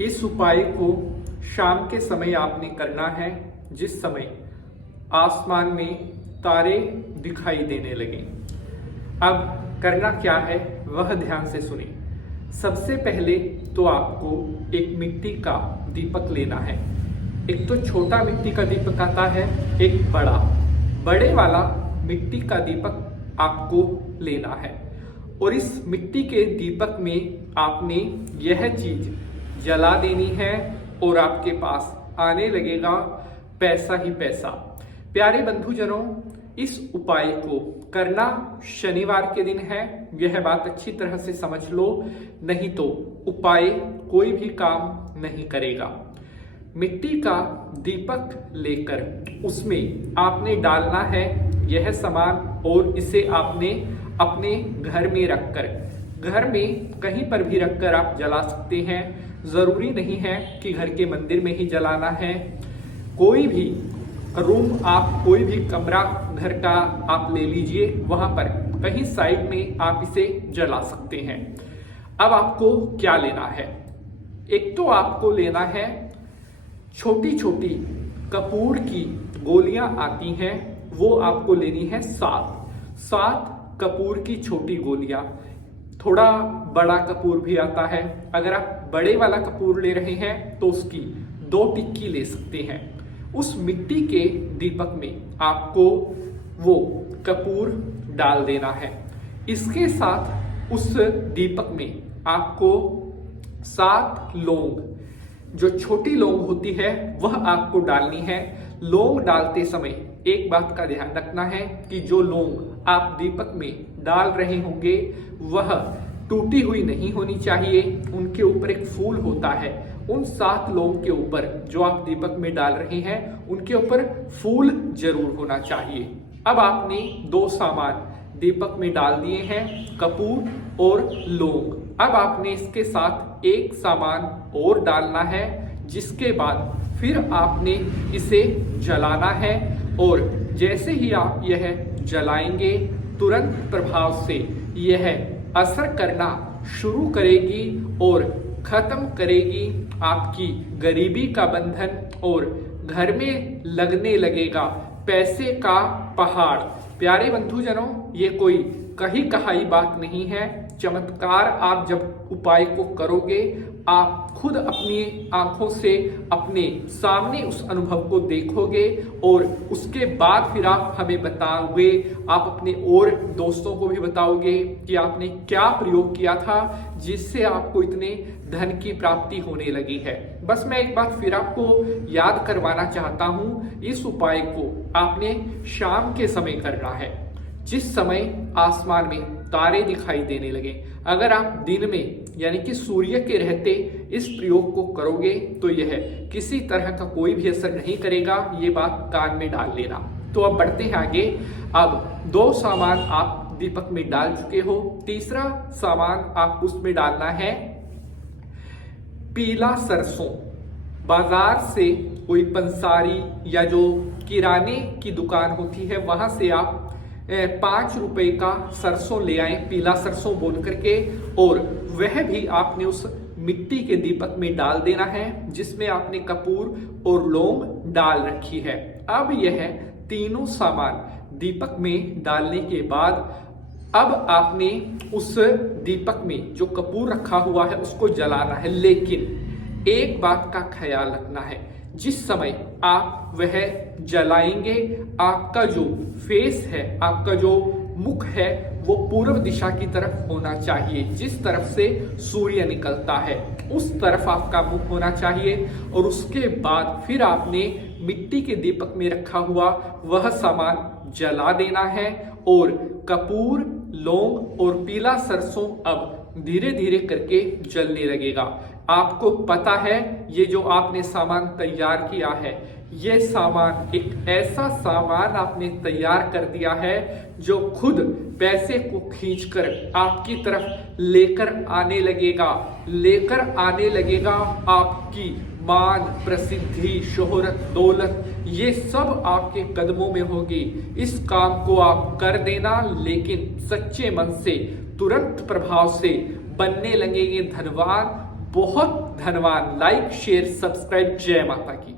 इस उपाय को शाम के समय आपने करना है, जिस समय आसमान में तारे दिखाई देने लगे। अब करना क्या है वह ध्यान से सुनिए। सबसे पहले तो आपको एक मिट्टी का दीपक लेना है। एक तो छोटा मिट्टी का दीपक आता है, एक बड़े वाला मिट्टी का दीपक आपको लेना है। और इस मिट्टी के दीपक में आपने यह चीज जला देनी है और आपके पास आने लगेगा पैसा ही पैसा। प्यारे बंधुजनों, इस उपाय को करना शनिवार के दिन है, यह बात अच्छी तरह से समझ लो, नहीं तो उपाय कोई भी काम नहीं करेगा। मिट्टी का दीपक लेकर उसमें आपने डालना है यह सामान और इसे आपने अपने घर में रखकर, घर में कहीं पर भी रखकर आप जला सकते हैं। जरूरी नहीं है कि घर के मंदिर में ही जलाना है। कोई भी रूम, आप कोई भी कमरा घर का आप ले लीजिए, वहां पर कहीं साइड में आप इसे जला सकते हैं। अब आपको क्या लेना है? एक तो आपको लेना है छोटी छोटी कपूर की गोलियां आती हैं, वो आपको लेनी है 7 कपूर की छोटी गोलियां। थोड़ा बड़ा कपूर भी आता है, अगर आप बड़े वाला कपूर ले रहे हैं तो उसकी 2 टिक्की ले सकते हैं। उस मिट्टी के दीपक में आपको वो कपूर डाल देना है। इसके साथ उस दीपक में आपको 7 लौंग, जो छोटी लौंग होती है वह आपको डालनी है। लौंग डालते समय एक बात का ध्यान रखना है कि जो लौंग आप दीपक में डाल रहे होंगे वह टूटी हुई नहीं होनी चाहिए। उनके ऊपर एक फूल होता है, उन 7 लौंग के ऊपर जो आप दीपक में डाल रहे हैं उनके ऊपर फूल जरूर होना चाहिए। अब आपने 2 सामान दीपक में डाल दिए हैं, कपूर और लौंग। अब आपने इसके साथ एक सामान और डालना है, जिसके बाद फिर आपने इसे जलाना है। और जैसे ही आप यह जलाएंगे तुरंत प्रभाव से यह असर करना शुरू करेगी और खत्म करेगी आपकी गरीबी का बंधन और घर में लगने लगेगा पैसे का पहाड़। प्यारे बंधुजनों, ये कोई कही कहाई बात नहीं है, चमत्कार। आप जब उपाय को करोगे आप खुद अपनी आंखों से अपने सामने उस अनुभव को देखोगे और उसके बाद फिर आप हमें बताओगे, आप अपने और दोस्तों को भी बताओगे कि आपने क्या प्रयोग किया था जिससे आपको इतने धन की प्राप्ति होने लगी है। बस मैं एक बात फिर आपको याद करवाना चाहता हूं, इस उपाय को आपने शाम के समय करना है, जिस समय आसमान में तारे दिखाई देने लगे। अगर आप दिन में यानी कि सूर्य के रहते इस प्रयोग को करोगे तो यह किसी तरह का कोई भी असर नहीं करेगा, ये बात कान में डाल लेना। तो अब बढ़ते हैं आगे। अब 2 सामान आप दीपक में डाल चुके हो, तीसरा सामान आप उसमें डालना है पीला सरसों। बाजार से कोई पंसारी या जो किराने की दुकान होती है वहां से आप 5 रुपए का सरसों ले आए, पीला सरसों बोल करके, और वह भी आपने उस मिट्टी के दीपक में डाल देना है जिसमें आपने कपूर और लौंग डाल रखी है। अब यह तीनों सामान दीपक में डालने के बाद अब आपने उस दीपक में जो कपूर रखा हुआ है उसको जलाना है। लेकिन एक बात का ख्याल रखना है, जिस समय आप वह जलाएंगे आपका जो फेस है, आपका जो मुख है वो पूर्व दिशा की तरफ होना चाहिए। जिस तरफ से सूर्य निकलता है उस तरफ आपका मुख होना चाहिए। और उसके बाद फिर आपने मिट्टी के दीपक में रखा हुआ वह सामान जला देना है और कपूर, लौंग और पीला सरसों अब धीरे धीरे करके जलने लगेगा। आपको पता है ये जो आपने सामान तैयार किया है, ये सामान एक ऐसा सामान आपने तैयार कर दिया है जो खुद पैसे को खींचकर आपकी तरफ लेकर आने लगेगा। आपकी मान, प्रसिद्धि, शोहरत, दौलत, ये सब आपके कदमों में होगी। इस काम को आप कर देना, लेकिन सच्चे मन से, तुरंत प्रभाव से बनने लगेंगे धनवान। बहुत धन्यवाद। Like share subscribe. जय माता की।